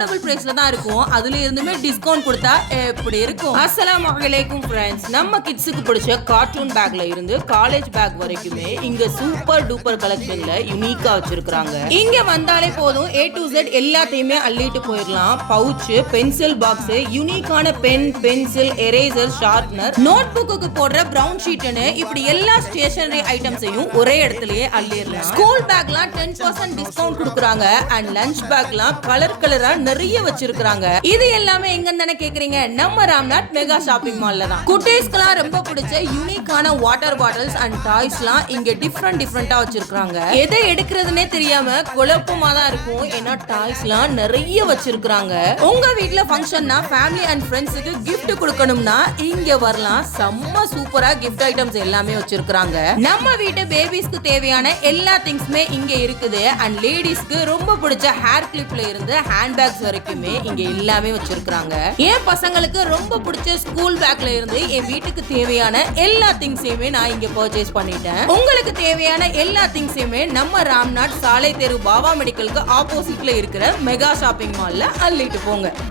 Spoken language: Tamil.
அஃபோர்டபிள் பிரைஸ்ல தான் இருக்கும். அதுல இருந்துமே டிஸ்கவுண்ட் கொடுத்தா எப்படி இருக்கும்? அஸ்ஸலாமு அலைக்கும் ஃப்ரெண்ட்ஸ். நம்ம கிட்ஸுக்கு பிடிச்ச கார்ட்டூன் பேக்ல இருந்து காலேஜ் பேக் வரைக்குமே இங்க சூப்பர் டூப்பர் கலெக்ஷன்ல யூனிக்கா வச்சிருக்காங்க. இங்க வந்தாலே போதும் A to Z எல்லாத்தையுமே அள்ளிட்டு போயிடலாம். பவுச், பென்சில் பாக்ஸ், யூனிக்கான pen, pencil, eraser, sharpener, note புக்குக்கு போடுற பிரவுன் ஷீட்னு இப்படி எல்லா ஸ்டேஷனரி ஐட்டம்ஸையும் ஒரே இடத்துலயே அள்ளிடலாம். ஸ்கூல் பேக்லாம் 10% டிஸ்கவுண்ட் கொடுக்குறாங்க. அண்ட் லஞ்ச் பேக்லாம் கலர் கலரா நிறைய வச்சிருக்காங்க. இது எல்லாமே எங்கன்னு தானே கேக்குறீங்க? நம்ம ராம்நாத் மெகா ஷாப்பிங் மால்ல தான். குட்டீஸ்க்குலாம் ரொம்ப பிடிச்ச யூனிக்கான வாட்டர் பாட்டில்ஸ் அண்ட் டாய்ஸ்லாம் இங்க டிஃப்ரெண்டா வச்சிருக்காங்க. எதை எடுக்கிறதுனே தெரியாம குழப்பமா தான் இருக்கும். ஏன்னா டாய்ஸ்லாம் நிறைய வச்சிருக்காங்க. உங்க வீட்ல ஃபங்க்ஷன்னா ஃபேமிலி அண்ட் ஃப்ரெண்ட்ஸுக்கு gift கொடுக்கணும்னா இங்க வரலாம். செம்ம சூப்பரா gift ஐட்டம்ஸ் எல்லாமே வச்சிருக்காங்க. நம்ம வீட்டு பேபிஸ்க்கு தேவையான எல்லா திங்ஸ்மே இங்க இருக்குது. அண்ட் லேடிஸ்க்கு ரொம்ப பிடிச்ச ஹேர் கிளிப்ல இருந்து ஹேண்ட் பேக்ஸ் வரைக்குமே இங்க எல்லாமே வச்சிருக்காங்க. என் பசங்களுக்கு ரொம்ப பிடிச்ச ஸ்கூல் பேக்ல இருந்து என் வீட்டுக்கு தேவையான எல்லா திங்ஸையுமே நான் இங்க பர்ச்சேஸ் பண்ணிட்டேன். உங்களுக்கு தேவையான எல்லா திங்ஸையுமே நம்ம ராம்நாத் சாலை தெரு பாபா மெடிக்கலுக்கு ஆப்போசிட்ல இருக்கிற மெகா ஷாப்பிங் மால்ல அள்ளிட்டு போங்க.